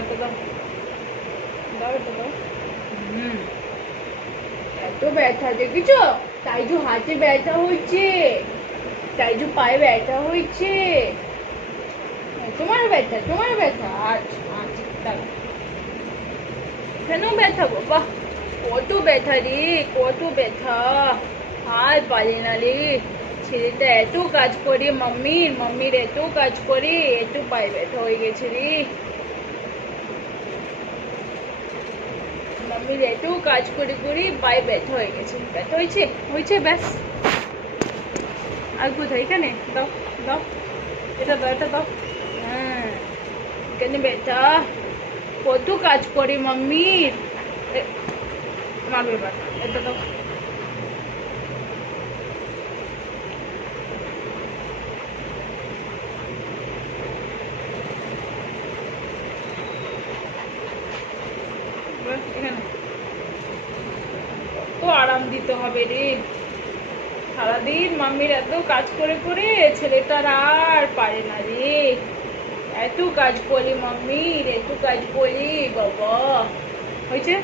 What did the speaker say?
এটা দাও, দাও এটা দাও। এত ব্যথা দেখেছো? তাই যে হাতে ব্যথা হচ্ছে, তাই যে পায়ে ব্যথা হচ্ছে। তোমার ব্যথা, তোমার ব্যথা। আচ্ছা আচ্ছা, দাঁড়াও। কেন ব্যথা বাবা? কত ব্যথা রে, কত ব্যথা। আর পারে না রে। ছেলেটা এত কাজ করে, মাম্মির এত কাজ করে, এত পায়ে ব্যথা হয়ে গেছে রে। মাম্মির এত কাজ করে করে পায়ে ব্যথা হয়ে গেছে। ব্যথা হয়েছে, হয়েছে ব্যাস। আর কোথায়? এখানে দাও, দাও এটা দাও, এটা দাও। হ্যাঁ, এখানে ব্যথা। কত কাজ করে মাম্মির। মারবে এবার, এটা দাও। এখানে কত আরাম দিতে হবে রে। সারাদিন মাম্মির এত কাজ করে করে ছেলেটার আর পারে না রে। এত কাজ করি মাম্মির, এত কাজ করি বাবা। হয়েছে?